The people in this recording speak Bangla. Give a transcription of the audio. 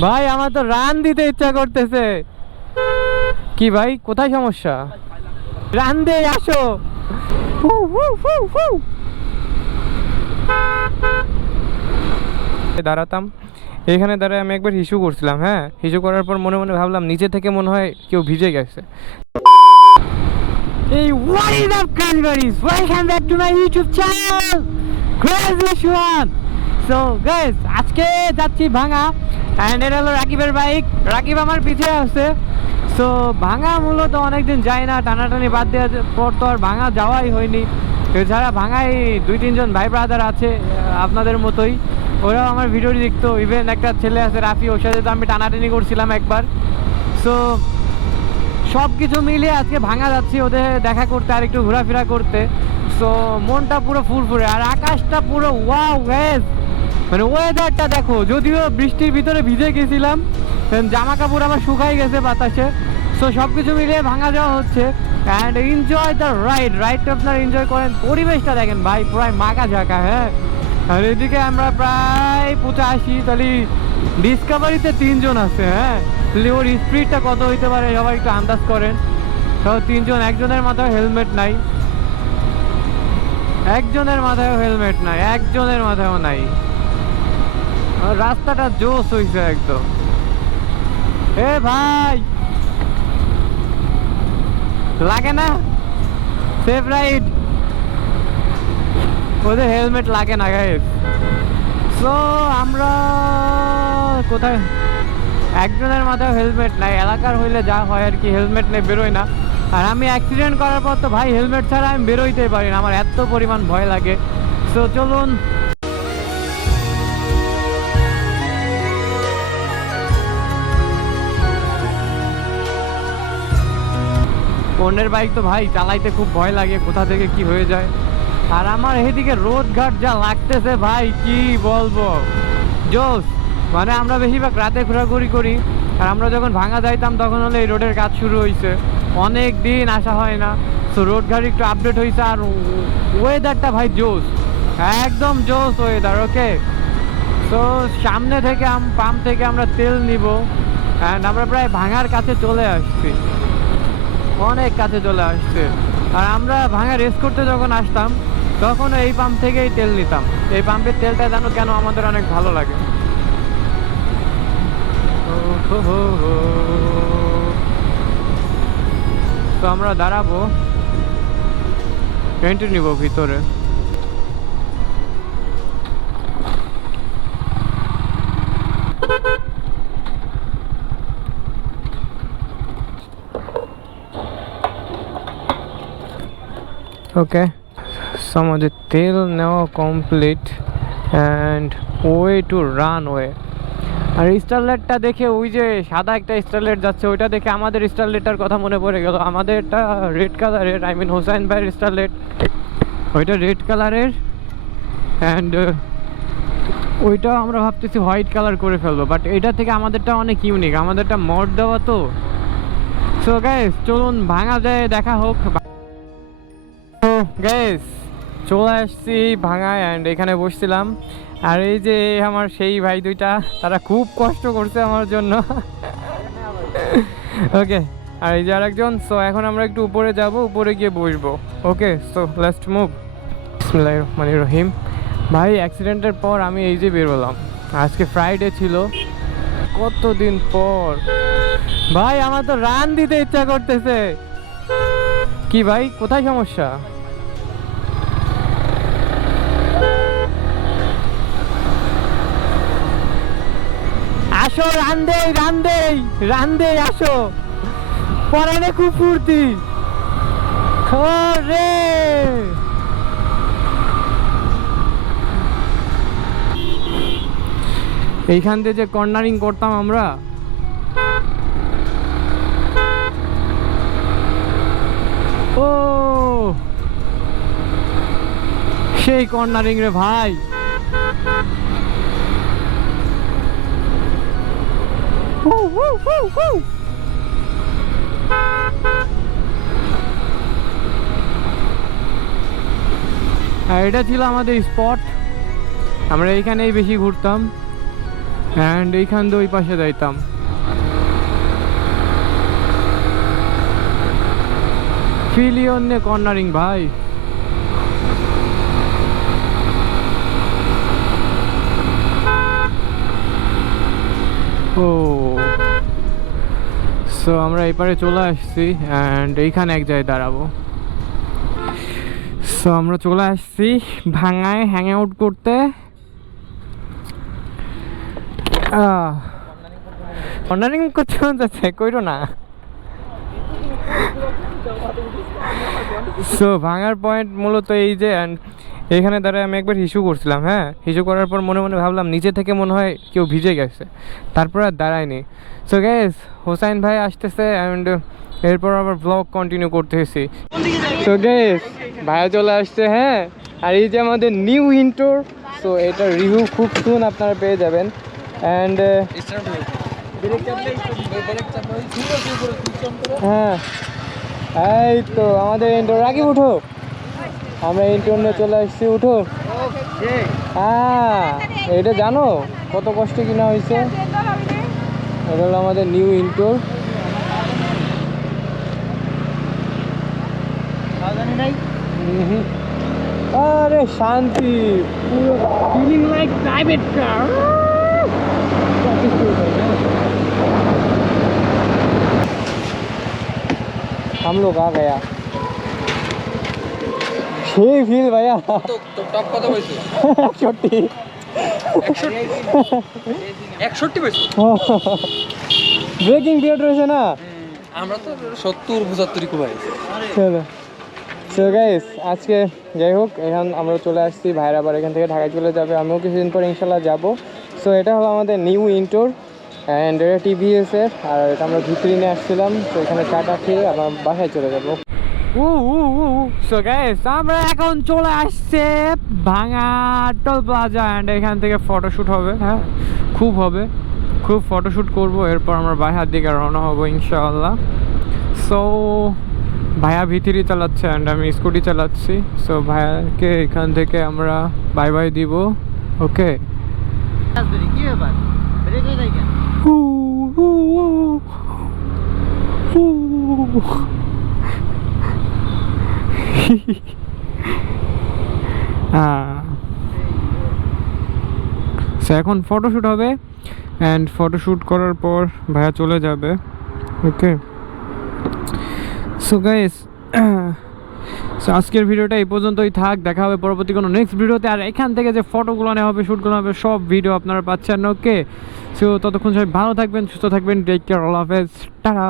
ভাই আমার তো রান দিতে ইচ্ছা করতেছে। কি ভাই, কোথায় সমস্যা? রান দে, আসো। হু, হু, হু, হু। দাঁড়াতাম এখানে দাঁড়ায়, আমি একবার হিসু করছিলাম। হ্যাঁ, হিসু করার পর মনে মনে ভাবলাম নিচে থেকে মনে হয় কেউ ভিজে গেছে। এই what is up guys, welcome back to my YouTube channel Graduation. So guys, আজকে যাচ্ছি ভাঙা, and এটা হলো রাকিবের বাইক। রাকিব আমার পিছিয়ে আছে। সো ভাঙা মূলত অনেকদিন যাই না, টানাটানি বাদ দেওয়ার পর তো আর ভাঙা যাওয়াই হয়নি। এছাড়া ভাঙায় 2-3 জন ভাই ব্রাদার আছে আপনাদের মতোই, ওরাও আমার ভিডিও দেখতো। ইভেন একটা ছেলে আছে রাফি, ওর সাথে তো আমি টানাটানি করছিলাম একবার। সো সব কিছু মিলিয়ে আজকে ভাঙা যাচ্ছি ওদের দেখা করতে আর একটু ঘোরাফেরা করতে। সো মনটা পুরো ফুরফুরে, আর আকাশটা পুরো ওয়াও গাইস, মানে ওয়েদারটা দেখো। যদিও বৃষ্টির ভিতরে ভিজে গেছিলাম, জামা কাপড় আমার শুকাই গেছে বাতাসে। সো সব কিছু মিলিয়ে ভাঙা যাওয়া হচ্ছে, অ্যান্ড এনজয় দ্য রাইডটা আপনারা এনজয় করেন। পরিবেশটা দেখেন ভাই, প্রায় মাকা ঝাঁকা। হ্যাঁ, আর এদিকে আমরা প্রায় 85, তাহলে ডিসকভারিতে 3 জন আছে। হ্যাঁ, তাহলে ওর স্পিডটা কত হইতে পারে সবাই একটু আন্দাজ করেন। সব 3 জন, একজনের মাথায় হেলমেট নাই, একজনের মাথায়ও হেলমেট নাই, একজনের মাথায়ও নাই। রাস্তাটা জোস হইছে একদম। এ ভাই, লাগে না সেফ রাইড, ওদের হেলমেট লাগে না গাইস। সো আমরা কোথায়, একজনের মাথায় হেলমেট নাই। এলাকার হইলে যা হয় আর কি, হেলমেট নেই বেরোয় না। আর আমি অ্যাক্সিডেন্ট করার পর তো ভাই হেলমেট ছাড়া আমি বেরোইতেই পারি না, আমার এত পরিমাণ ভয় লাগে। সো চলুন, অন্যের বাইক তো ভাই চালাইতে খুব ভয় লাগে, কোথা থেকে কি হয়ে যায়। আর আমার এদিকে রোড ঘাট যা লাগতেছে ভাই, কি বলবো, জোস। মানে আমরা বেশিরভাগ রাতে ঘোরাঘুরি করি, আর আমরা যখন ভাঙা যাইতাম তখন হলে এই রোডের কাজ শুরু হয়েছে, অনেক দিন আসা হয় না। সো রোড ঘাট একটু আপডেট হয়েছে, আর ওয়েদারটা ভাই জোস, একদম জোস ওয়েদার। ওকে, তো সামনে থেকে পাম্প থেকে আমরা তেল নিব, অ্যান্ড আমরা প্রায় ভাঙার কাছে চলে আসছি, অনেক কাছে চলে আসছে। আর আমরা ভাঙা রেস করতে যখন আসতাম তখন এই পাম্প থেকেই তেল নিতাম। এই পাম্পের তেলটা জানো কেন আমাদের অনেক ভালো লাগে। তো আমরা দাঁড়াবো, এন্ট্রি নিব ভিতরে। ওকে, আমাদের তেল নেওয়া complete, and way to runway. আর স্টারলাইটটা দেখে, ওই যে সাদা একটা স্টারলাইট যাচ্ছে, ওইটা দেখে আমাদের স্টারলাইটটার কথা মনে পড়ে গেল। আমাদেরটা রেড কালারের, আই মিন হোসাইন ভাইয়ের স্টারলাইট ওইটা রেড কালারের, অ্যান্ড ওইটাও আমরা ভাবতেছি হোয়াইট কালার করে ফেলবো, বাট এটা থেকে আমাদেরটা অনেক ইউনিক, আমাদেরটা মড দেওয়া তো। সো গাইস চলুন ভাঙা যায় দেখা হোক। গাইস চলে আসছি ভাঙায়, অ্যান্ড এখানে বসছিলাম। আর এই যে আমার সেই ভাই দুইটা, তারা খুব কষ্ট করছে আমার জন্য। ওকে, আর এই যে আরেকজন। সো এখন আমরা একটু উপরে যাব, উপরে গিয়ে বসবো। ওকে, সো লেটস মুভ। বিসমিল্লাহির রহমানির রহিম। ভাই অ্যাক্সিডেন্টের পর আমি এই যে বেরোলাম, আজকে ফ্রাইডে ছিল, কতদিন পর। ভাই আমার তো রান দিতে ইচ্ছা করতেছে। কি ভাই, কোথায় সমস্যা? আসো, রান দেই, রান দেই, রান দেই, আসো। পরানে খুব ফুর্তি। রে এইখান দিয়ে যে কর্নারিং করতাম আমরা, ও সেই কর্নারিং রে ভাই। আর এটা ছিল আমাদের স্পট, আমরা এইখানেই বেশি ঘুরতাম। অ্যান্ড এইখান দিয়ে ওই পাশে যাইতাম। ফিলিয়ন নে কর্নারিং ভাই। ও সো আমরা এপারে চলে আসছি অ্যান্ড এইখানে এক জায়গায় দাঁড়াবো। সো আমরা চলে আসছি ভাঙায় হ্যাং আউট করতে। কর্নারিং করতে মন যাচ্ছে, কইরো না। সো ভাঙার পয়েন্ট মূলত এই যে, অ্যান্ড এখানে দাঁড়ায় আমি একবার হিসু করছিলাম। হ্যাঁ, হিসু করার পর মনে মনে ভাবলাম নিচে থেকে মনে হয় কেউ ভিজে গেছে, তারপর আর দাঁড়ায়নি। সো গাইস, হোসাইন ভাই আসতেছে অ্যান্ড এরপর আবার ব্লগ কন্টিনিউ করতেছি। সো গাইস, ভাইয়া চলে আসছে। হ্যাঁ, আর এই যে আমাদের নিউ ইন্টোর, সো এটার রিভিউ খুব সুন আপনারা পেয়ে যাবেন। অ্যান্ড হ্যাঁ, এই তো আমাদের ইন্টোর। রাকিব উঠো, আমরা ইন্টোর নিয়ে চলে আসছি। উঠো। হ্যাঁ, এটা জানো কত কষ্টে কিনা হয়েছে? এটা হলো আমাদের নিউ ইন্টোর। আরে শান্তি, পুরো ফিলিং লাইক প্রাইভেট কার। हम लोग आ गया। সেই ফিল ভাইয়া। তো টপ কত হয়েছে? 61 61 পেয়েছো? ব্রেকিং পিরিয়ড রয়েছে না, আমরা তো 70 75 কো ভাই। চলো। সো গাইস, আজকে যাই হোক, এখন আমরা চলে আসছি। ভাইরা আবার এখান থেকে ঢাকায় চলে যাবে, আমিও কিছুদিন পর ইনশাল্লাহ যাব। সো এটা হলো আমাদের নিউ ইন্টোর অ্যান্ড এটা টিভিএসের, আর এটা আমরা ভিতরে নিয়ে আসছিলাম। তো এখানে চাটা খেয়ে আবার বাসায় চলে যাবো। সো গাইস, আমরা এখন চলে আসছে ভাঙা টোল প্লাজা অ্যান্ড এখান থেকে ফটোশ্যুট হবে। হ্যাঁ, খুব ফটোশ্যুট করবো। এরপর আমরা বাসার দিকে রওনা হবো ইনশাআল্লাহ। সো ভাইয়া ভিতরি চালাচ্ছে অ্যান্ড আমি স্কুটি চালাচ্ছি। সো ভাইয়াকে এখান থেকে আমরা বাই বাই দিব। ওকে, এখন ফটোশ্যুট হবে অ্যান্ড ফটোশ্যুট করার পর ভাইয়া চলে যাবে। ওকে, সো গাইস, আজকের ভিডিওটা এই পর্যন্তই থাক। দেখা হবে পরবর্তী কোনো নেক্সট ভিডিওতে। আর এখান থেকে যে ফটোগুলো নেওয়া হবে, শ্যুটগুলো হবে, সব ভিডিও আপনারা পাচ্ছেন। ওকে, সো ততক্ষণ সবাই ভালো থাকবেন, সুস্থ থাকবেন। টেক কেয়ার, আল্লাহ হাফেজ, টাটা।